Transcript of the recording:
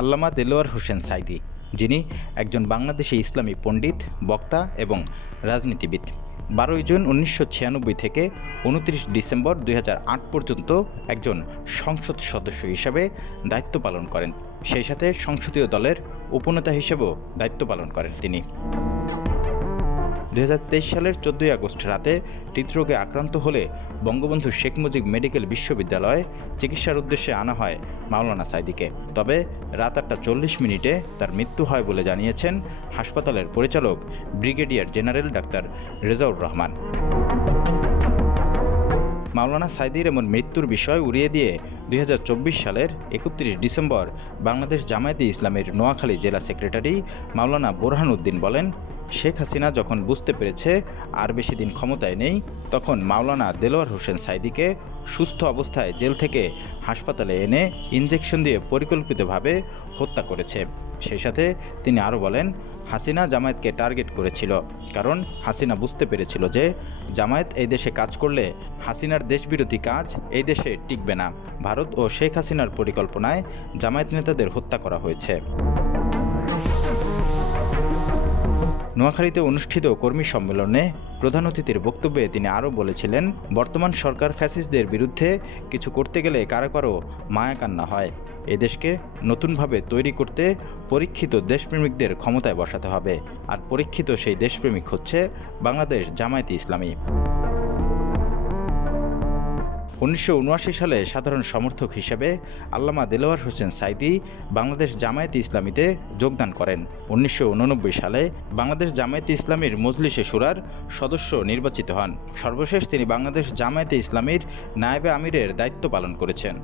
আল্লামা দেলোয়ার হোসেন সাঈদী, যিনি একজন বাংলাদেশি ইসলামী পণ্ডিত, বক্তা এবং রাজনীতিবিদ। 12 জুন 1996 থেকে 29 ডিসেম্বর 2008 পর্যন্ত একজন সংসদ সদস্য হিসেবে দায়িত্ব পালন করেন। সেই সাথে সংসদীয় দলের উপনেতা হিসেবেও দায়িত্ব পালন করেন তিনি। 2023 সালের 14 আগস্ট রাতে হৃদরোগে আক্রান্ত হলে বঙ্গবন্ধু শেখ মুজিব মেডিকেল বিশ্ববিদ্যালয়ে চিকিৎসার উদ্দেশ্যে আনা হয় মাওলানা সাঈদীকে। তবে রাত 8:40 তার মৃত্যু হয় বলে জানিয়েছেন হাসপাতালের পরিচালক brigadier general doctor Rezaur Rahman. মাওলানা সাঈদীর এমন মৃত্যুর বিষয় উড়িয়ে দিয়ে 2024 সালের 31 ডিসেম্বর বাংলাদেশ জামায়াতে ইসলামীর নোয়াখালী জেলা সেক্রেটারি মাওলানা বোরহান উদ্দিন বলেন, শেখ হাসিনা যখন বুঝতে পেরেছে আর বেশি দিন ক্ষমতায় নেই, তখন মাওলানা দেলোয়ার হোসেন সাঈদীকে সুস্থ অবস্থায় জেল থেকে হাসপাতালে এনে ইনজেকশন দিয়ে পরিকল্পিতভাবে হত্যা করেছে। সেই সাথে তিনি আরও বলেন, হাসিনা জামায়াতকে টার্গেট করেছিল, কারণ হাসিনা বুঝতে পেরেছিল যে জামায়াত এই দেশে কাজ করলে হাসিনার দেশবিরোধী কাজ এই দেশে টিকবে না। ভারত ও শেখ হাসিনার পরিকল্পনায় জামায়াত নেতাদের হত্যা করা হয়েছে। নোয়াখালীতে অনুষ্ঠিত কর্মী সম্মেলনে প্রধান অতিথির বক্তব্যে তিনি আরও বলেছিলেন, বর্তমান সরকার ফ্যাসিস্টদের বিরুদ্ধে কিছু করতে গেলে কারো কারো মায়া কান্না হয়। এ দেশকে নতুনভাবে তৈরি করতে পরীক্ষিত দেশপ্রেমিকদের ক্ষমতায় বসাতে হবে, আর পরীক্ষিত সেই দেশপ্রেমিক হচ্ছে বাংলাদেশ জামায়াতে ইসলামী। 1979 সালে সাধারণ সমর্থক হিসেবে আল্লামা দেলোয়ার হোসেন সাঈদী বাংলাদেশ জামায়াতে ইসলামীতে যোগদান করেন। 1989 সালে বাংলাদেশ জামায়াতে ইসলামীর মজলিসে শুরার সদস্য নির্বাচিত হন। সর্বশেষ তিনি বাংলাদেশ জামায়াতে ইসলামীর নায়েবে আমিরের দায়িত্ব পালন করেছেন।